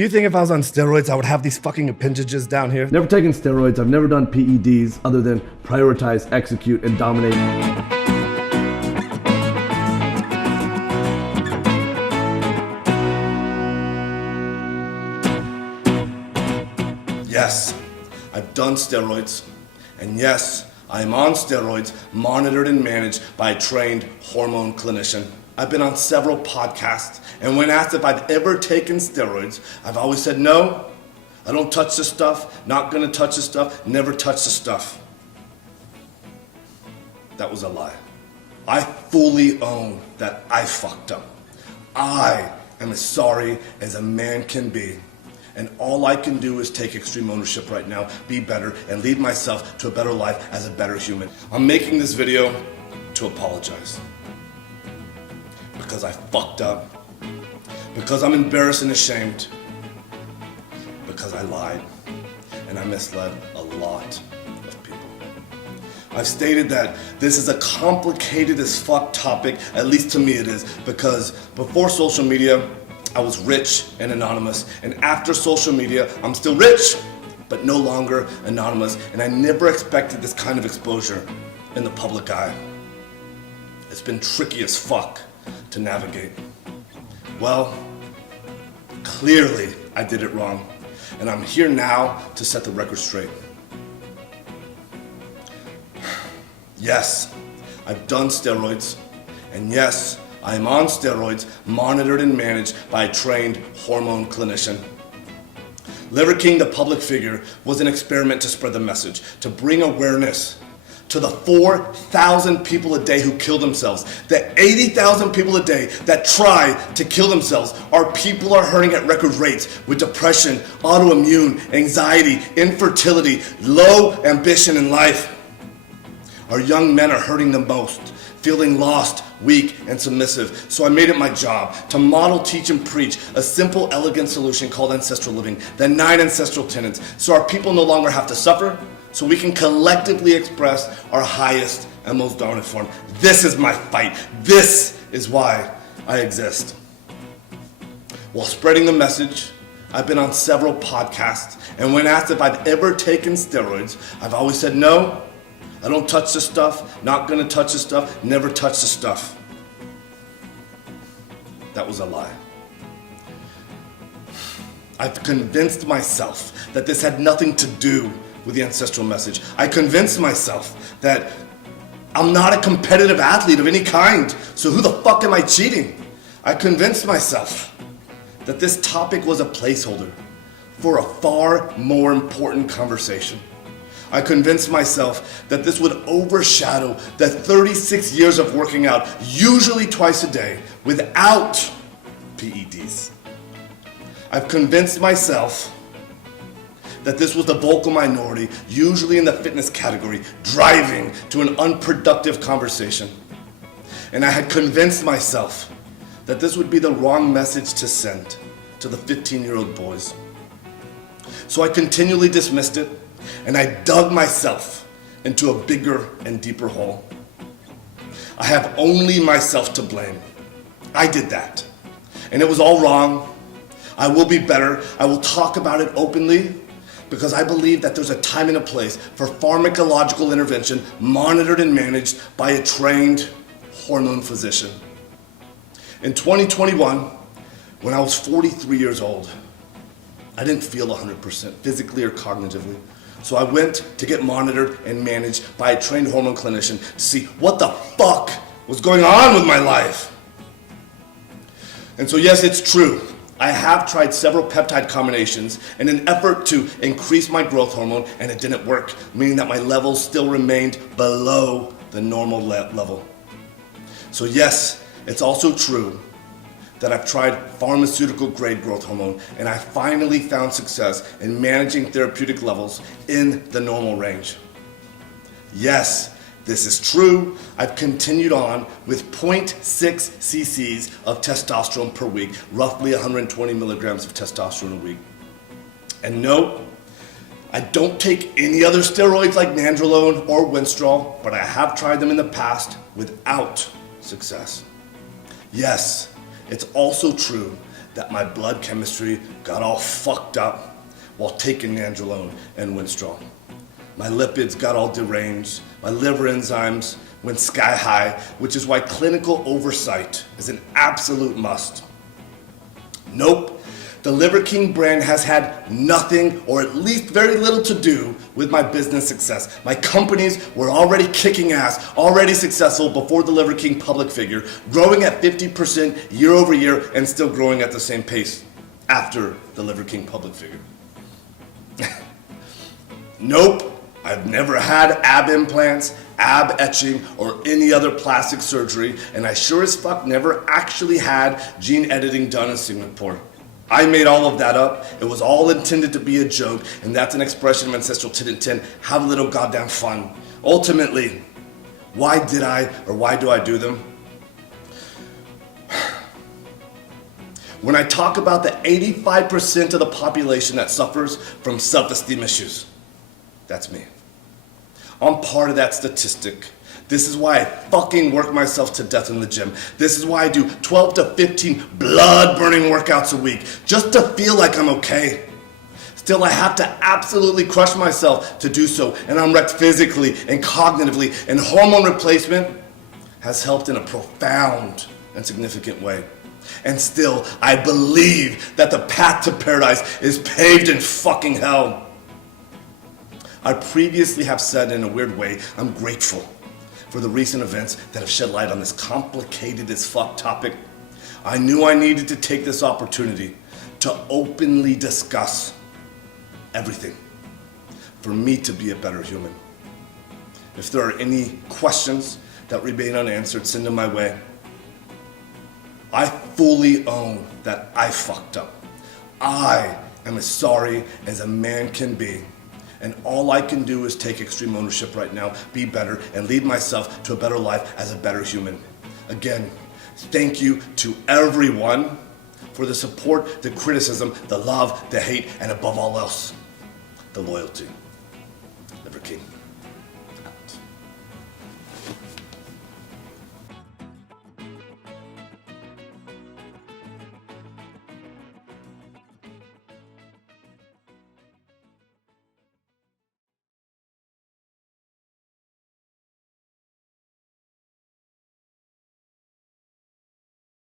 Do you think if I was on steroids, I would have these fucking appendages down here? Never taken steroids. I've never done PEDs other than prioritize, execute, and dominate. Yes, I've done steroids. And yes, I am on steroids, monitored and managed by a trained hormone clinician. I've been on several podcasts, and when asked if I've ever taken steroids, I've always said no. I don't touch this stuff, not gonna touch this stuff, never touch the stuff. That was a lie. I fully own that I fucked up. I am as sorry as a man can be. And all I can do is take extreme ownership right now, be better, and lead myself to a better life as a better human. I'm making this video to apologize. Because I fucked up. Because I'm embarrassed and ashamed. Because I lied. And I misled a lot of people. I've stated that this is a complicated as fuck topic, at least to me it is, because before social media, I was rich and anonymous, and after social media, I'm still rich, but no longer anonymous, and I never expected this kind of exposure in the public eye. It's been tricky as fuck to navigate. Well, clearly I did it wrong, and I'm here now to set the record straight. Yes, I've done steroids, and yes, I am on steroids, monitored and managed by a trained hormone clinician. Liver King, the public figure, was an experiment to spread the message, to bring awareness to the 4,000 people a day who kill themselves, the 80,000 people a day that try to kill themselves. Our people are hurting at record rates with depression, autoimmune, anxiety, infertility, low ambition in life. Our young men are hurting the most, feeling lost, weak, and submissive. So I made it my job to model, teach, and preach a simple, elegant solution called ancestral living, the 9 ancestral tenets, so our people no longer have to suffer, so we can collectively express our highest and most dominant form. This is my fight. This is why I exist. While spreading the message, I've been on several podcasts, and when asked if I've ever taken steroids, I've always said no. I don't touch the stuff, not gonna touch the stuff, never touch the stuff. That was a lie. I've convinced myself that this had nothing to do with the ancestral message. I convinced myself that I'm not a competitive athlete of any kind, so who the fuck am I cheating? I convinced myself that this topic was a placeholder for a far more important conversation. I convinced myself that this would overshadow the 36 years of working out, usually twice a day, without PEDs. I've convinced myself that this was the vocal minority, usually in the fitness category, driving to an unproductive conversation. And I had convinced myself that this would be the wrong message to send to the 15-year-old boys. So I continually dismissed it, and I dug myself into a bigger and deeper hole. I have only myself to blame. I did that, and it was all wrong. I will be better. I will talk about it openly because I believe that there's a time and a place for pharmacological intervention monitored and managed by a trained hormone physician. In 2021, when I was 43 years old, I didn't feel 100% physically or cognitively. So I went to get monitored and managed by a trained hormone clinician to see what the fuck was going on with my life. And so yes, it's true. I have tried several peptide combinations in an effort to increase my growth hormone, and it didn't work, meaning that my levels still remained below the normal level. So yes, it's also true that I've tried pharmaceutical grade growth hormone, and I finally found success in managing therapeutic levels in the normal range. Yes, this is true. I've continued on with 0.6 cc's of testosterone per week, roughly 120 milligrams of testosterone a week. And no, I don't take any other steroids like nandrolone or winstrol, but I have tried them in the past without success. Yes, it's also true that my blood chemistry got all fucked up while taking nandrolone and Winstrol. My lipids got all deranged, my liver enzymes went sky high, which is why clinical oversight is an absolute must. Nope. The Liver King brand has had nothing, or at least very little, to do with my business success. My companies were already kicking ass, already successful before the Liver King public figure, growing at 50% year over year and still growing at the same pace after the Liver King public figure. Nope, I've never had ab implants, ab etching, or any other plastic surgery, and I sure as fuck never actually had gene editing done in Singapore. I made all of that up. It was all intended to be a joke, and that's an expression of ancestral 10 and 10. Have a little goddamn fun. Ultimately, why did I, or why do I do them? When I talk about the 85% of the population that suffers from self-esteem issues, that's me. I'm part of that statistic. This is why I fucking work myself to death in the gym. This is why I do 12 to 15 blood-burning workouts a week, just to feel like I'm okay. Still, I have to absolutely crush myself to do so, and I'm wrecked physically and cognitively, and hormone replacement has helped in a profound and significant way. And still, I believe that the path to paradise is paved in fucking hell. I previously have said in a weird way, I'm grateful for the recent events that have shed light on this complicated as fuck topic. I knew I needed to take this opportunity to openly discuss everything for me to be a better human. If there are any questions that remain unanswered, send them my way. I fully own that I fucked up. I am as sorry as a man can be. And all I can do is take extreme ownership right now, be better, and lead myself to a better life as a better human. Again, thank you to everyone for the support, the criticism, the love, the hate, and above all else, the loyalty. Liver King.